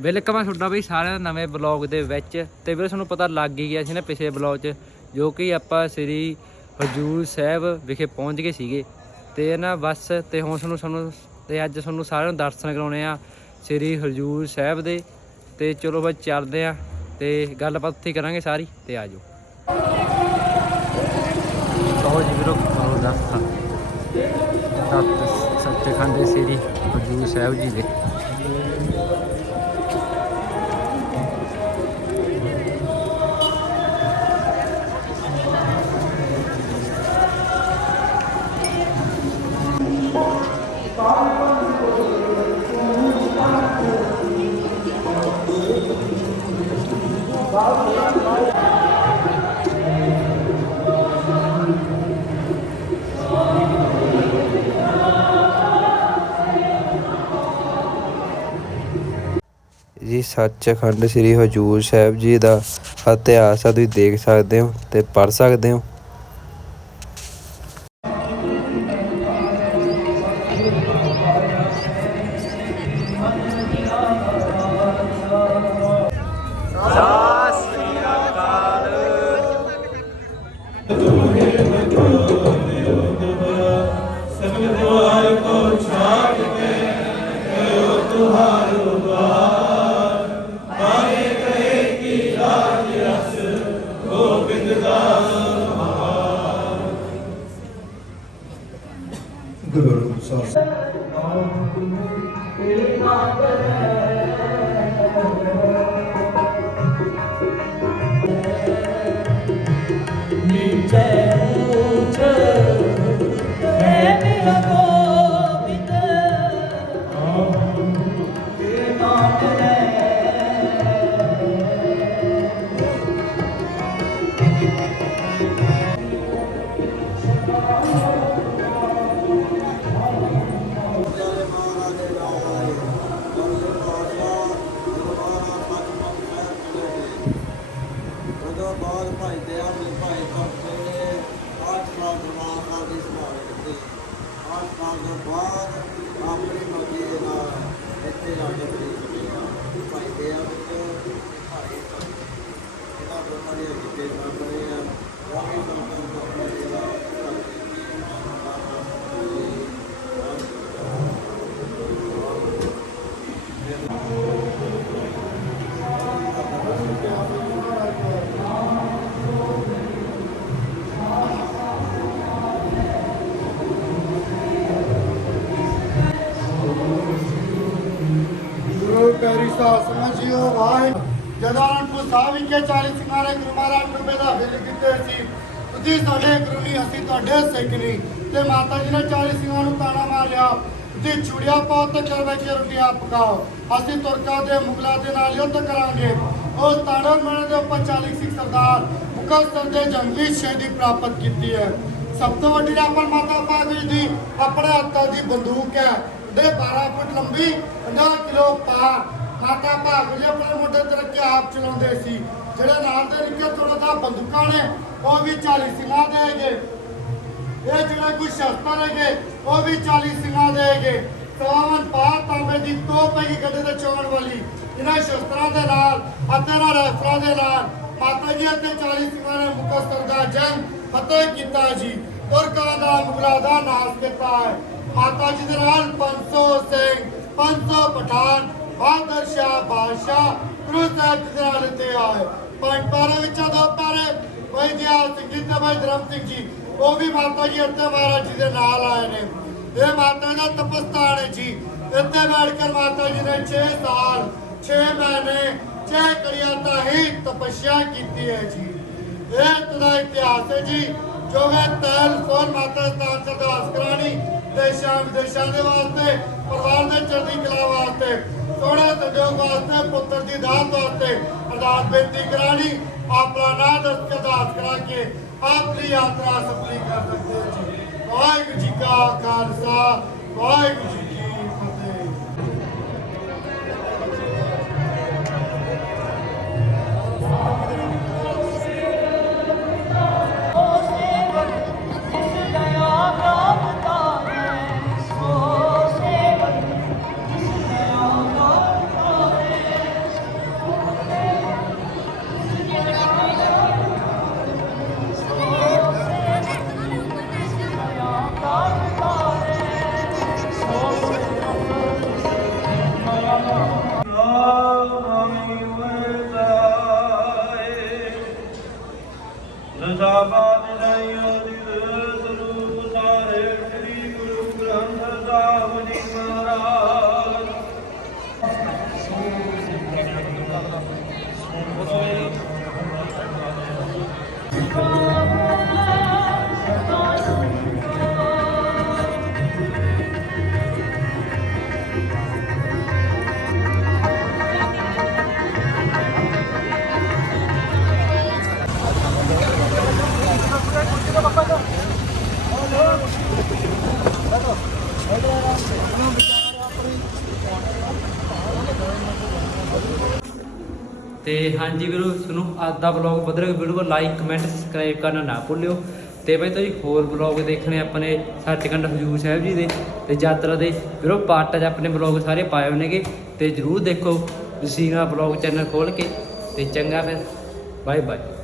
Welcome ਤੁਹਾਡਾ ਬਈ ਸਾਰਿਆਂ ਦਾ ਨਵੇਂ ਬਲੌਗ ਦੇ ਵਿੱਚ। ਤੇ ਵੀਰੇ, ਤੁਹਾਨੂੰ ਪਤਾ ਲੱਗ ਹੀ ਗਿਆ ਸੀ ਨਾ ਪਿਛਲੇ ਬਲੌਗ 'ਚ, ਜੋ ਕਿ ਆਪਾਂ ਸ੍ਰੀ ਹਜੂਰ ਸਾਹਿਬ ਵਿਖੇ ਪਹੁੰਚ ਗਏ ਸੀਗੇ। ਤੇ ਨਾ ਬਸ, ਤੇ ਹੁਣ ਤੁਹਾਨੂੰ ਸਾਨੂੰ ਤੇ ਅੱਜ ਤੁਹਾਨੂੰ ਸਾਰਿਆਂ ਨੂੰ ਦਰਸ਼ਨ ਕਰਾਉਣੇ ਆ ਸ੍ਰੀ ਹਜੂਰ ਸਾਹਿਬ ਦੇ। ਤੇ ਚਲੋ ਬਸ ਚੱਲਦੇ ਆ, ਤੇ ਗੱਲਬਾਤ ਉੱਥੇ ਕਰਾਂਗੇ ਸਾਰੀ, ਤੇ ਆਜੋ ਲਓ ਜੀ ਵੀਰੋ ਕਰੋ ਦਰਸ਼ਨ ਸਤ ਸੱਚਖੰਡ ਸ੍ਰੀ ਹਜੂਰ ਸਾਹਿਬ ਜੀ ਦੇ। ਜੀ, ਸੱਚਖੰਡ ਸ੍ਰੀ ਹਜੂਰ ਸਾਹਿਬ ਜੀ ਦਾ ਇਤਿਹਾਸ ਆ ਤੁਸੀਂ ਦੇਖ ਸਕਦੇ ਹੋ ਤੇ ਪੜ੍ਹ ਸਕਦੇ ਹੋ। ਗੁਰੂ ತರಕಾರಿಯಾಗಿದೆ ತರಕಾರಿಯ Guru Karisa Samajhiyo why? ਉਹ ਸਾਹਿਬ ਵਿਖੇ 40 ਸਿੰਘਾਰੇ ਗੁਰੂ ਮਹਾਰਾਜ ਨੂੰ ਬੇਦਾ ਬਿਲ ਕੀਤੇ ਸੀ। ਤੁਸੀਂ ਸਾਡੇ ਕਰਨੀ ਅਸੀਂ ਤੁਹਾਡੇ ਸਿੱਖਣੀ ਤੇ ਮਾਤਾ ਜੀ ਨੇ 40 ਸਿੰਘਾਂ ਨੂੰ ਤਾਣਾ ਮਾਰਿਆ ਤੁਸੀਂ ਚੂੜੀਆਂ ਪਾਓ ਤੇ ਘਰ ਵਿੱਚ ਰੋਟੀਆਂ ਪਕਾਓ ਅਸੀਂ ਤੁਰਕਾਂ ਦੇ ਮੁਗਲਾਂ ਦੇ ਨਾਲ ਯੁੱਧ ਕਰਾਂਗੇ। ਉਸ ਤਾਣਾ ਮਾਰਨ ਦੇ ਉੱਪਰ 40 ਸਿੰਘ ਸਰਦਾਰ ਮੁਕੱਦਰ ਦੇ ਜੰਗਲੀ ਸ਼ਹੀਦੀ ਪ੍ਰਾਪਤ ਕੀਤੀ ਹੈ। ਸਭ ਤੋਂ ਵੱਡੀ ਰਾਪਰ ਮਾਤਾ ਪਾਗਲ ਦੀ ਆਪਣੇ ਹੱਥਾਂ ਦੀ ਬੰਦੂਕ ਹੈ। ਦੇ 12 ਫੁੱਟ ਲੰਬੀ 50 ਕਿਲੋ ਪਾਰ ਮਾਤਾ ਭਾਗ ਆਪਣੇ ਮੁੰਡੇ ਤੇ ਰੱਖਿਆ ਆਪ ਚਲਾਉਂਦੇ ਸੀ। ਜਿਹੜੇ ਨਾਲ ਦੇ ਨਿੱਕੇ ਥੋੜਾ ਦਾ ਬੰਦੂਕਾਂ ਨੇ, ਉਹ ਵੀ 40 ਸਿੰਘਾਂ ਦੇ ਇਹ ਜਿਹੜੇ ਕੋਈ ਸ਼ਸਤਰ ਹੈਗੇ ਉਹ ਵੀ 40 ਸਿੰਘਾਂ ਦੇ ਹੈਗੇ। ਤਵਾਵਨ ਤਾਂਬੇ ਦੀ ਤੋਪ ਹੈਗੀ ਗੱਡੇ ਤੇ ਚੋਣ ਵਾਲੀ। ਇਹਨਾਂ ਸ਼ਸਤਰਾਂ ਦੇ ਨਾਲ, ਅਤੇ ਇਹਨਾਂ ਦੇ ਨਾਲ, ਮਾਤਾ ਜੀ ਅਤੇ 40 ਸਿੰਘਾਂ ਨੇ ਮੁਕੱਸਰ ਦਾ ਜੰਗ ਫਤਿਹ ਕੀਤਾ ਜੀ। ਤੁਰਕਾਂ ਦਾ ਮੁਗਲਾਂ ਦਾ ਨਾਸ਼ ਕੀਤਾ ਹੈ। ਮਾਤਾ ਜੀ ਦੇ ਨਾਲ 500 ਸਿੰਘ 500 ਪਠਾਨ ਬਹਾਦਰ ਸ਼ਾਹ ਬਾਦਸ਼ਾਹ ਗੁਰੂ ਸਾਹਿਬ ਜੀ ਦੇ ਆਏ। ਪੰਜ ਪਾਰੇ ਵਿੱਚੋਂ ਦੋ ਪਾਰੇ ਭਾਈ ਦਿਆਲ ਸਿੰਘ ਜੀ ਤੇ ਭਾਈ ਧਰਮ ਸਿੰਘ ਜੀ ਉਹ ਵੀ ਮਾਤਾ ਜੀ ਅਤੇ ਮਹਾਰਾਜ ਜੀ ਦੇ ਨਾਲ ਆਏ ਨੇ। ਇਹ ਮਾਤਾ ਦਾ ਤਪਸਥਾਨ ਹੈ ਜੀ। ਇੱਥੇ ਬੈਠ ਕੇ ਮਾਤਾ ਜੀ ਨੇ 6 ਸਾਲ 6 ਮਹੀਨੇ 6 ਕੜੀਆਂ ਦਾ ਤਪੱਸਿਆ ਕੀਤੀ ਹੈ ਜੀ। ਇਹ ਤੁਦਾ ਇਤਿਹਾਸ ਹੈ ਜੀ, ਜੋ ਹੈ ਤੈਲ ਫੋਰ ਮਾਤਾ ਸਥਾਨ ਸਰਦਾਸ ਕਰਾਣੀ ਦੇਸ਼ਾਂ ਵਿਦੇਸ਼ਾਂ ਦੇ ਵਾਸਤੇ, ਪਰਿਵਾਰ ਦੇ ਚੜ੍ਹਦੀ ਕਲਾ ਵਾਸਤੇ। ਸੋਹਣੇ ਸੰਜੋਗ ਵਾਸਤੇ ਪੁੱਤਰ ਦੀ ਦਾਤ ਵਾਸਤੇ ਅਰਦਾਸ ਬੇਨਤੀ ਕਰਾਣੀ ਆਪਣਾ ਨਾਂ ਦੱਸ ਕੇ ਅਰਦਾਸ ਕਰਾ ਕੇ ਆਪਣੀ ਯਾਤਰਾ ਸਫਲੀ ਕਰ ਸਕਦੇ ਹੋ ਜੀ। ਵਾਹਿਗੁਰੂ ਜੀ ਕਾ Khalsa, Waheguru Rıza Babil'e yürüdü ਤੇ ਹਾਂਜੀ ਵੀਰੋ ਤੁਹਾਨੂੰ ਅੱਜ ਦਾ ਵਲੌਗ ਵਧੀਆ ਲੱਗਾ ਵੀਡੀਓ ਨੂੰ ਲਾਈਕ ਕਮੈਂਟ ਸਬਸਕ੍ਰਾਈਬ ਕਰਨਾ ਨਾ ਭੁੱਲਿਓ। ਤੇ ਬਈ ਤੁਸੀਂ ਹੋਰ ਵਲੌਗ ਦੇਖਣੇ ਆਪਣੇ ਸੱਚਖੰਡ ਹਜੂਰ ਸਾਹਿਬ ਜੀ ਦੇ ਤੇ ਯਾਤਰਾ ਦੇ। ਵੀਰੋ ਪਾਰਟ 'ਚ ਆਪਣੇ ਵਲੌਗ ਸਾਰੇ ਪਾਏ ਹੋਏ ਨੇਗੇ ਤੇ ਜਰੂਰ ਦੇਖੋ। ਸੀਨਾ ਵਲੌਗ ਚੈਨਲ ਖੋਲ ਕੇ ਤੇ ਚੰਗਾ ਫਿਰ। Bye bye